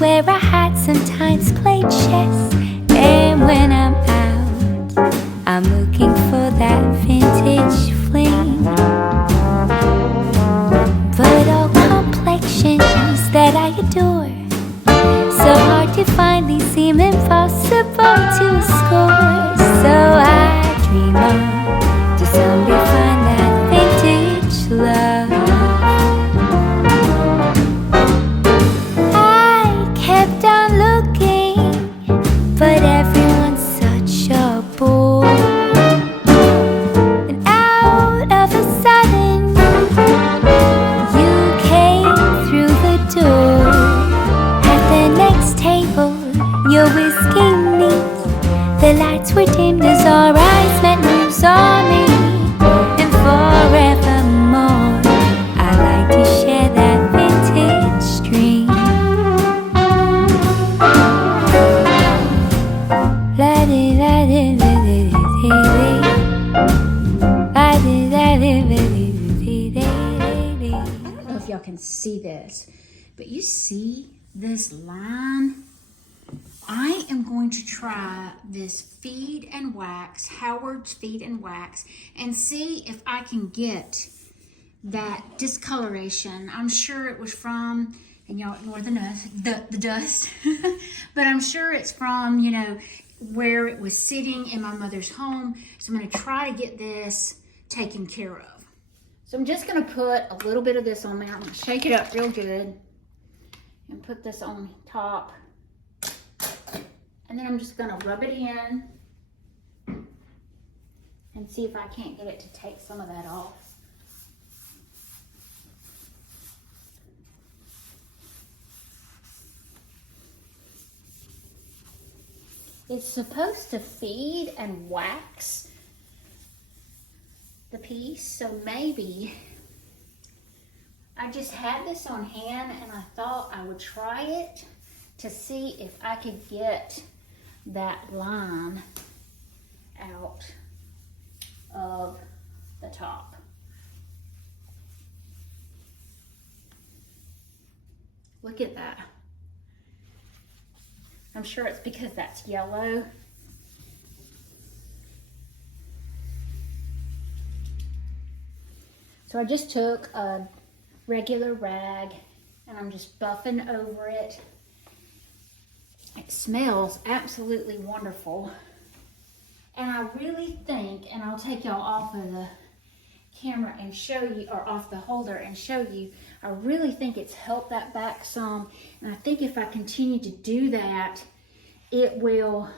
wear a hat, sometimes play chess. And when I'm out, I'm looking for that vintage fling. But all complexions that I adore, so hard to find, these seem impossible to score. So I dream on to someday find that vintage love. I kept on looking, but everyone's such a bore. And out of a sudden, you came through the door. At the next table, your whiskey neat. The lights were dimmed as our eyes met, moves on me. And forevermore, I like to share that vintage dream. I don't know if y'all can see this, but you see this line? I am going to try this feed and wax, Howard's feed and wax, and see if I can get that discoloration. I'm sure it was from, and y'all ignore the dust, but I'm sure it's from, you know, where it was sitting in my mother's home. So I'm gonna try to get this taken care of. So I'm just gonna put a little bit of this on there. I'm gonna shake it up real good and put this on top. And then I'm just gonna rub it in and see if I can't get it to take some of that off. It's supposed to feed and wax the piece, so maybe I just had this on hand and I thought I would try it to see if I could get that line out of the top. Look at that. I'm sure it's because that's yellow. So I just took a regular rag and I'm just buffing over it. It smells absolutely wonderful. And I really think, and I'll take y'all off of the camera and show you, or off the holder and show you, I really think it's helped that back some. And I think if I continue to do that, it will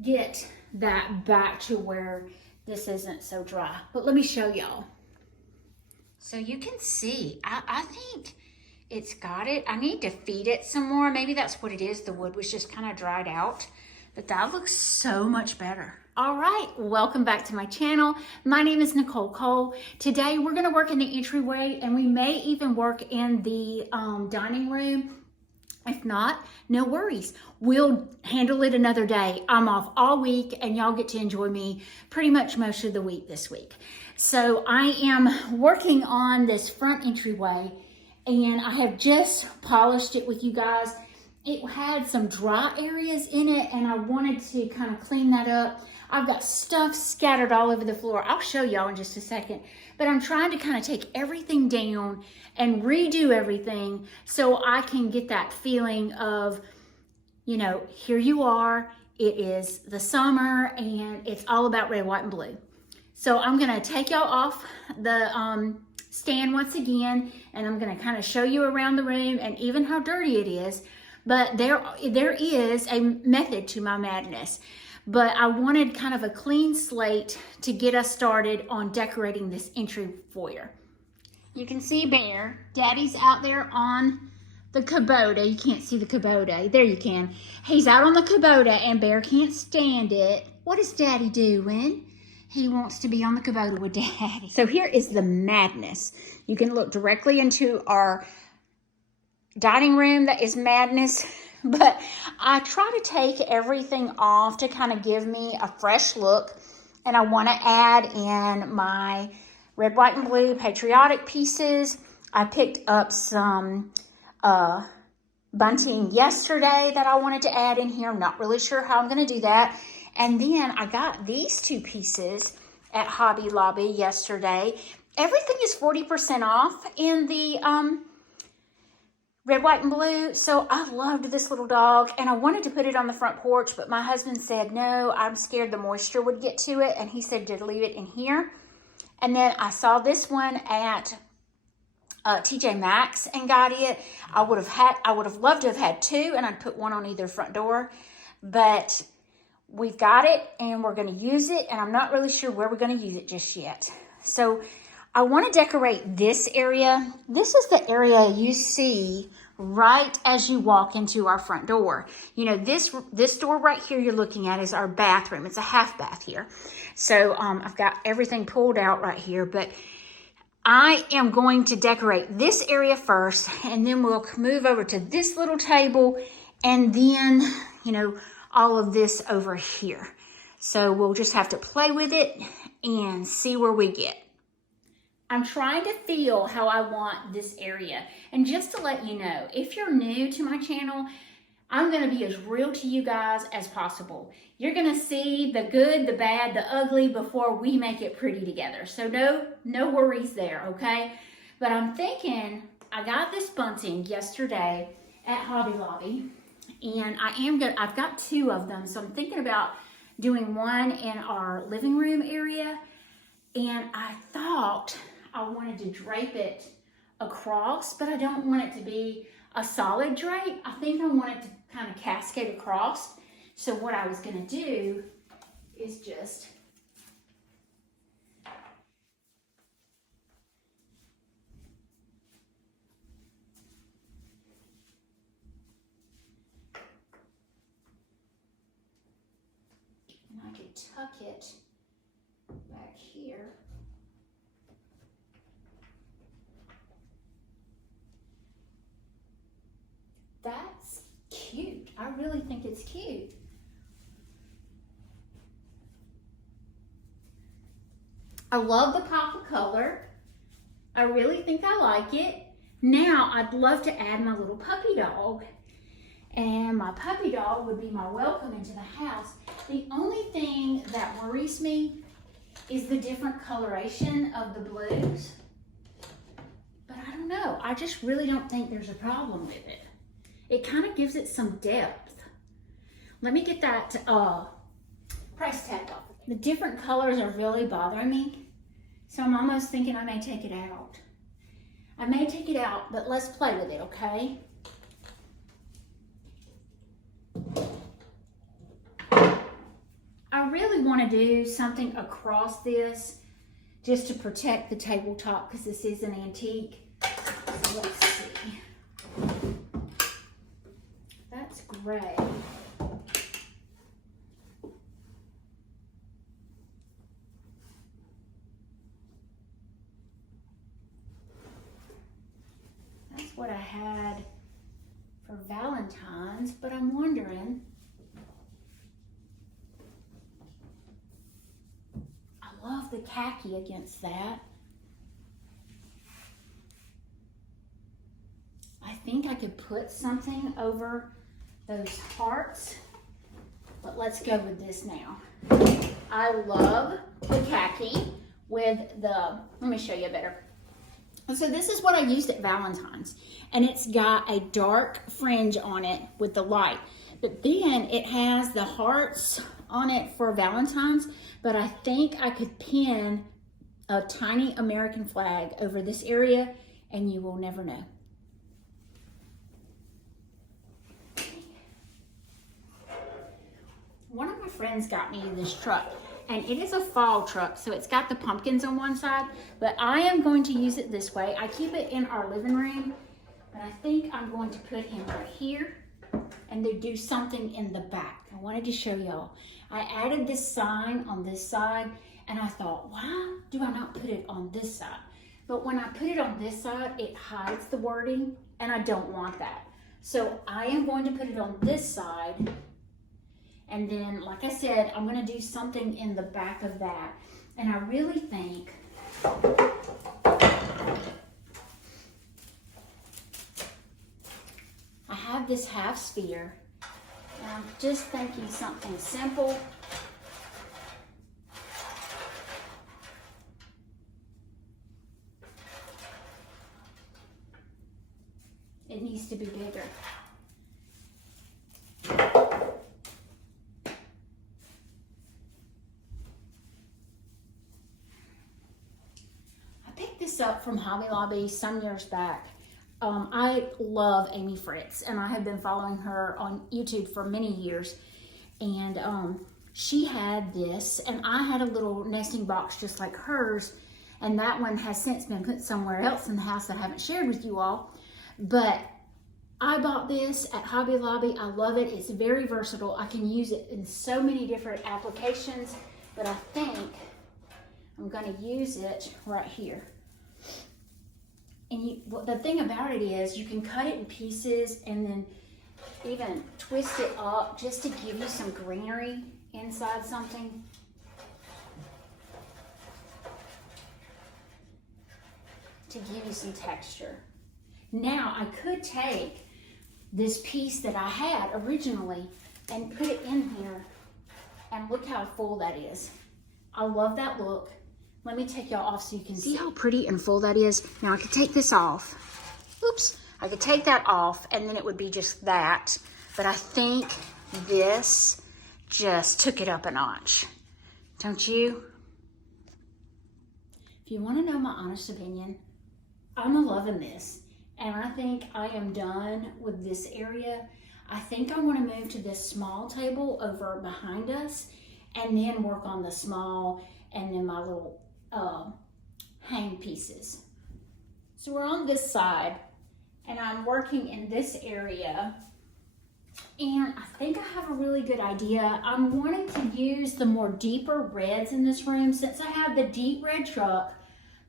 get that back to where this isn't so dry. But let me show y'all. So you can see, I think it's got it. I need to feed it some more. Maybe that's what it is. The wood was just kind of dried out, but that looks so much better. All right, welcome back to my channel. My name is Nicole Cole. Today we're gonna work in the entryway and we may even work in the dining room. If not, no worries. We'll handle it another day. I'm off all week and y'all get to enjoy me pretty much most of the week this week. So I am working on this front entryway and I have just polished it with you guys. It had some dry areas in it and I wanted to kind of clean that up. I've got stuff scattered all over the floor. I'll show y'all in just a second, but I'm trying to kind of take everything down and redo everything so I can get that feeling of, you know, here you are, it is the summer and it's all about red, white, and blue. So I'm gonna take y'all off the stand once again, and I'm gonna kind of show you around the room and even how dirty it is. But there is a method to my madness. But I wanted kind of a clean slate to get us started on decorating this entry foyer. You can see Bear. Daddy's out there on the Kubota. You can't see the Kubota. There you can. He's out on the Kubota and Bear can't stand it. What is Daddy doing? He wants to be on the Kubota with Daddy. So here is the madness. You can look directly into our dining room. That is madness. But I try to take everything off to kind of give me a fresh look. And I want to add in my red, white, and blue patriotic pieces. I picked up some bunting yesterday that I wanted to add in here. I'm not really sure how I'm going to do that. And then I got these 2 pieces at Hobby Lobby yesterday. Everything is 40% off in the red, white, and blue. So I loved this little dog, and I wanted to put it on the front porch, but my husband said, no, I'm scared the moisture would get to it, and he said to leave it in here. And then I saw this one at TJ Maxx and got it. I would have loved to have had 2, and I'd put one on either front door, but we've got it and we're going to use it, and I'm not really sure where we're going to use it just yet. So I want to decorate this area. This is the area you see right as you walk into our front door. You know, this door right here you're looking at is our bathroom. It's a half bath here. So I've got everything pulled out right here, but I am going to decorate this area first, and then we'll move over to this little table, and then, you know, all of this over here. So we'll just have to play with it and see where we get. I'm trying to feel how I want this area. And just to let you know, if you're new to my channel, I'm going to be as real to you guys as possible. You're going to see the good, the bad, the ugly before we make it pretty together. So no worries there, okay? But I'm thinking, I got this bunting yesterday at Hobby Lobby, and I've got 2 of them. So I'm thinking about doing one in our living room area, and I thought I wanted to drape it across, but I don't want it to be a solid drape. I think I want it to kind of cascade across. So what I was going to do is just and I could tuck it back here. That's cute. I really think it's cute. I love the pop of color. I really think I like it. Now I'd love to add my little puppy dog. And my puppy dog would be my welcome into the house. The only thing that worries me is the different coloration of the blues. But I don't know. I just really don't think there's a problem with it. It kind of gives it some depth. Let me get that price tag off. The different colors are really bothering me. So I'm almost thinking I may take it out. I may take it out, but let's play with it, okay? I really want to do something across this just to protect the tabletop because this is an antique. So let's see. That's gray. That's what I had for Valentine's, but I'm wondering, I love the khaki against that. I think I could put something over those hearts, but let's go with this now. I love the khaki with the, let me show you better. So this is what I used at Valentine's, and it's got a dark fringe on it with the light, but then it has the hearts on it for Valentine's, but I think I could pin a tiny American flag over this area, and you will never know. One of my friends got me this truck, and it is a fall truck, so it's got the pumpkins on one side, but I am going to use it this way. I keep it in our living room, but I think I'm going to put him right here and then do something in the back. I wanted to show y'all. I added this sign on this side, and I thought, why do I not put it on this side? But when I put it on this side, it hides the wording, and I don't want that. So I am going to put it on this side. And then, like I said, I'm going to do something in the back of that. And I really think I have have this half sphere. And I'm just thinking something simple. It needs to be bigger. I picked this up from Hobby Lobby some years back. I love Amy Fritz, and I have been following her on YouTube for many years. And she had this, and I had a little nesting box just like hers, and that one has since been put somewhere else in the house that I haven't shared with you all. But I bought this at Hobby Lobby. I love it. It's very versatile. I can use it in so many different applications, but I think I'm going to use it right here. And the thing about it is you can cut it in pieces and then even twist it up just to give you some greenery inside something. To give you some texture. Now I could take this piece that I had originally and put it in here, and look how full that is. I love that look. Let me take y'all off so you can see how pretty and full that is. Now I could take this off. Oops, I could take that off and then it would be just that. But I think this just took it up a notch. Don't you? If you want to know my honest opinion, I'm loving this. And I think I am done with this area. I think I want to move to this small table over behind us and then work on the small and then my little hang pieces. So we're on this side and I'm working in this area, and I think I have a really good idea. I'm wanting to use the more deeper reds in this room. Since I have the deep red truck,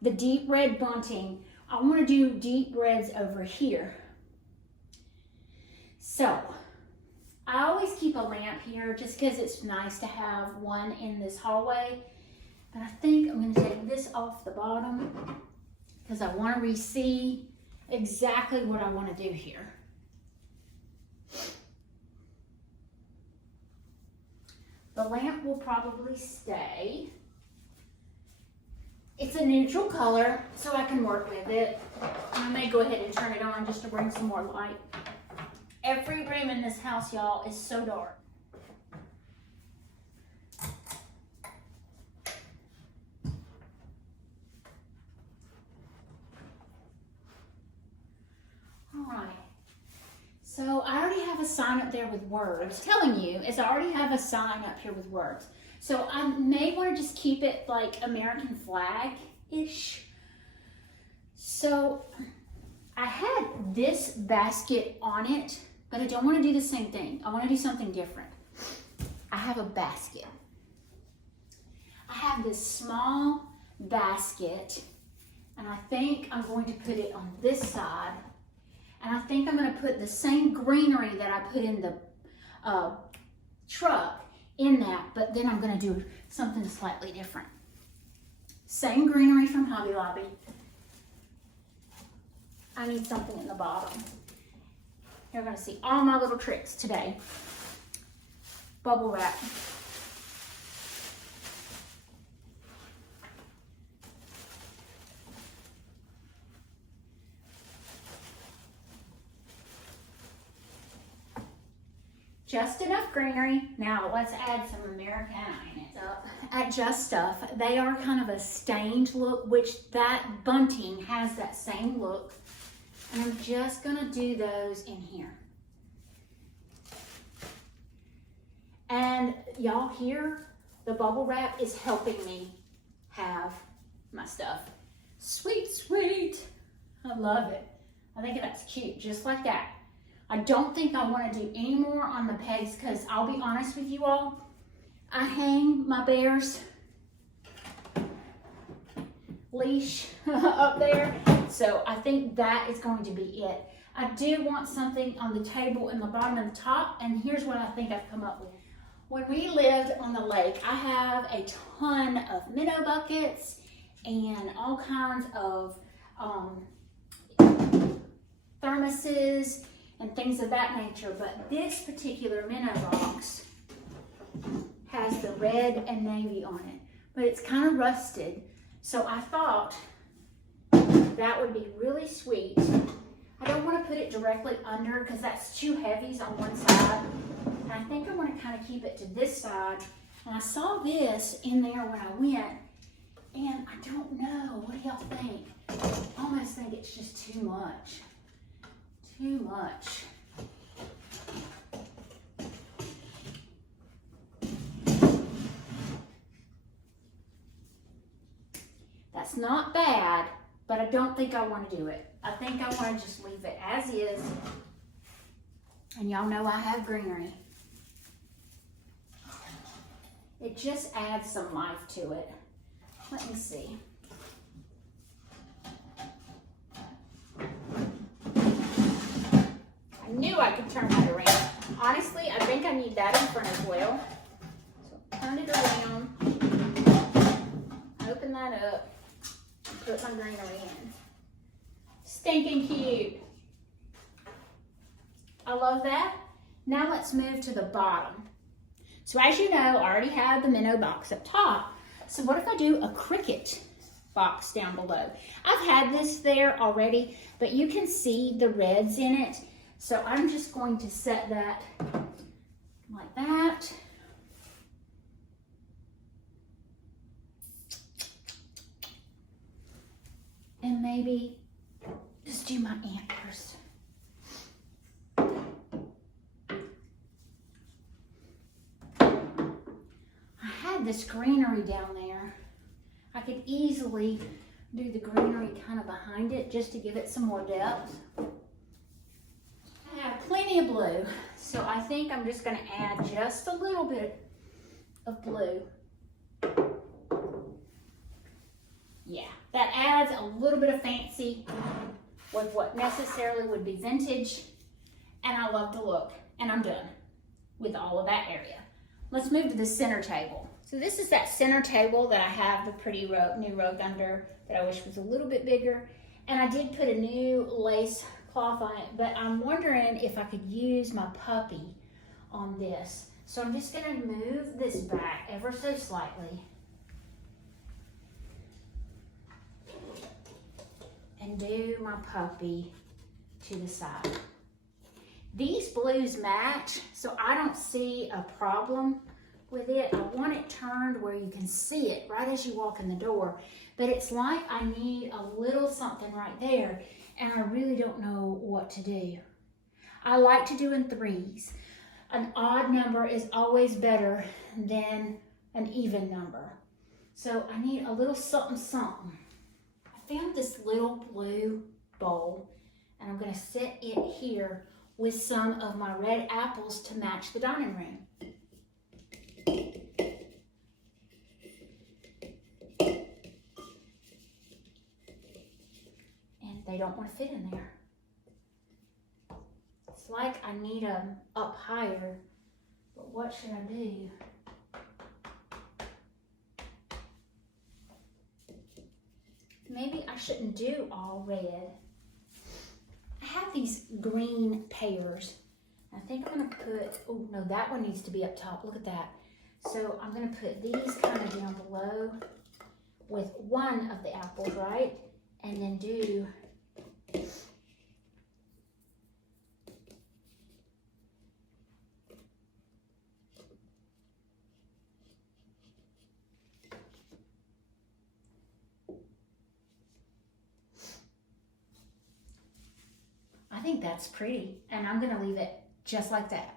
the deep red bunting, I want to do deep reds over here. So I always keep a lamp here just because it's nice to have one in this hallway. But I think I'm going to take this off the bottom because I want to see exactly what I want to do here. The lamp will probably stay. It's a neutral color, so I can work with it. I may go ahead and turn it on just to bring some more light. Every room in this house, y'all, is so dark. So I already have a sign up there with words. Telling you is I already have a sign up here with words. So I may want to just keep it like American flag-ish. So I had this basket on it, but I don't want to do the same thing. I want to do something different. I have a basket. I have this small basket, and I think I'm going to put it on this side. And I think I'm going to put the same greenery that I put in the truck in that, but then I'm going to do something slightly different. Same greenery from Hobby Lobby. I need something in the bottom. You're going to see all my little tricks today. Bubble wrap. Just enough greenery. Now let's add some Americana in it. At Just Stuff, they are kind of a stained look, which that bunting has that same look. And I'm just gonna do those in here. And y'all here, the bubble wrap is helping me have my stuff. Sweet, sweet. I love it. I think that's cute, just like that. I don't think I want to do any more on the pegs because I'll be honest with you all, I hang my bear's leash up there, so I think that is going to be it. I do want something on the table in the bottom and the top, and here's what I think I've come up with. When we lived on the lake, I have a ton of minnow buckets and all kinds of thermoses and things of that nature. But this particular minnow box has the red and navy on it, but it's kind of rusted. So I thought that would be really sweet. I don't want to put it directly under because that's two heavies on one side. And I think I want to kind of keep it to this side. And I saw this in there when I went, and I don't know. What do y'all think? I almost think it's just too much. Too much. That's not bad, but I don't think I want to do it. I think I want to just leave it as is. And y'all know I have greenery. It just adds some life to it. Let me see. I knew I could turn that around. Honestly, I think I need that in front as well. So turn it around. Open that up. And put my greenery in. Stinking cute. I love that. Now let's move to the bottom. So as you know, I already have the minnow box up top. So what if I do a cricket box down below? I've had this there already, but you can see the reds in it. So I'm just going to set that like that. And maybe just do my antlers. This greenery down there. I could easily do the greenery kind of behind it just to give it some more depth. I have plenty of blue, so I think I'm just going to add just a little bit of blue. Yeah, that adds a little bit of fancy with what necessarily would be vintage, and I love the look. And I'm done with all of that area. Let's move to the center table. So this is that center table that I have the pretty new rug under that I wish was a little bit bigger. And I did put a new lace cloth on it, but I'm wondering if I could use my puppy on this. So I'm just gonna move this back ever so slightly. And do my puppy to the side. These blues match, so I don't see a problem with it. I want it turned where you can see it right as you walk in the door, but it's like I need a little something right there, and I really don't know what to do. I like to do in threes. An odd number is always better than an even number. So I need a little something something. I found this little blue bowl, and I'm gonna set it here with some of my red apples to match the dining room. And they don't want to fit in there. It's like I need them up higher, but what should I do? Maybe I shouldn't do all red. I have these green pears. I think I'm gonna put, oh no, that one needs to be up top. Look at that. So I'm gonna put these kind of down below with one of the apples, right? And then do I think that's pretty, and I'm gonna leave it just like that.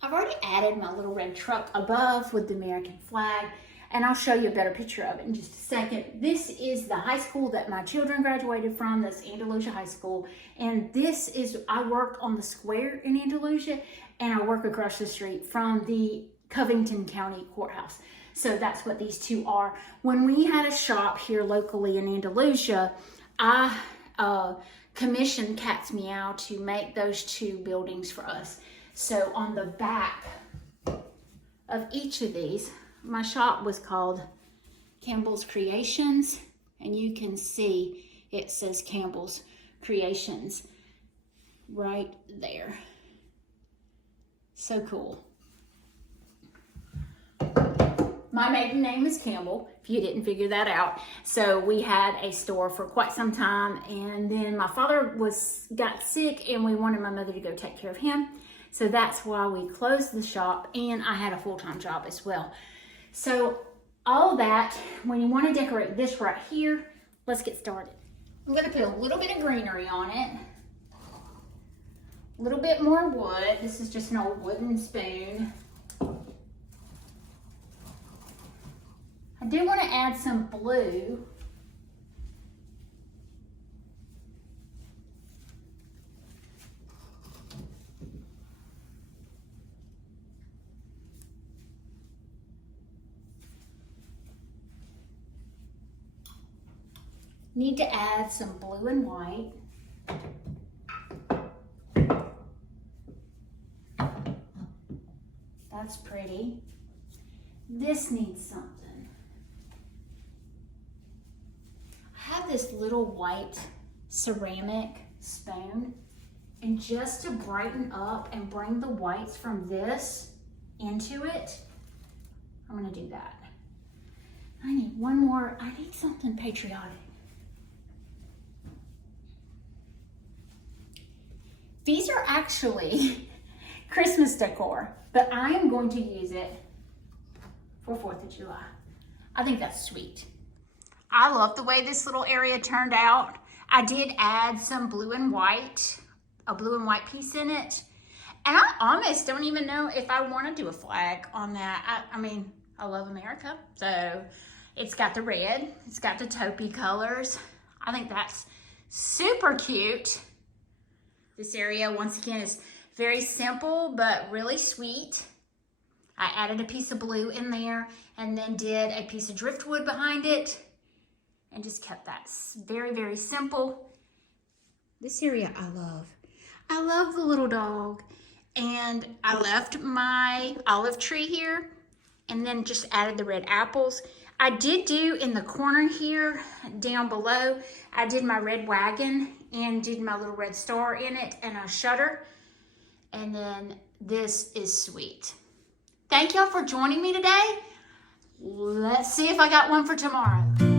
I've already added my little red truck above with the American flag, and I'll show you a better picture of it in just a second. This is the high school that my children graduated from. That's Andalusia High School, and this is, I work on the square in Andalusia, and I work across the street from the Covington County Courthouse. So that's what these two are. When we had a shop here locally in Andalusia, I commissioned Cat's Meow to make those two buildings for us. So on the back of each of these, my shop was called Campbell's Creations, and you can see it says Campbell's Creations. right there. So cool. My maiden name is Campbell, if you didn't figure that out. So we had a store for quite some time, and then my father got sick, and we wanted my mother to go take care of him. So that's why we closed the shop, and I had a full-time job as well. So all of that, when you want to decorate this right here, let's get started. I'm going to put a little bit of greenery on it. A little bit more wood. This is just an old wooden spoon. I do want to add some blue. Need to add some blue and white. That's pretty. This needs something. I have this little white ceramic spoon, and just to brighten up and bring the whites from this into it, I'm gonna do that. I need one more, I need something patriotic. These are actually Christmas decor, but I am going to use it for 4th of July. I think that's sweet. I love the way this little area turned out. I did add some blue and white, a blue and white piece in it. And I almost don't even know if I want to do a flag on that. I mean, I love America. So it's got the red, it's got the taupey colors. I think that's super cute. This area, once again, is very simple, but really sweet. I added a piece of blue in there and then did a piece of driftwood behind it and just kept that very, very simple. This area I love. I love the little dog. And I left my olive tree here and then just added the red apples. I did do in the corner here, down below, I did my red wagon and did my little red star in it and a shutter. And then this is sweet. Thank y'all for joining me today. Let's see if I got one for tomorrow.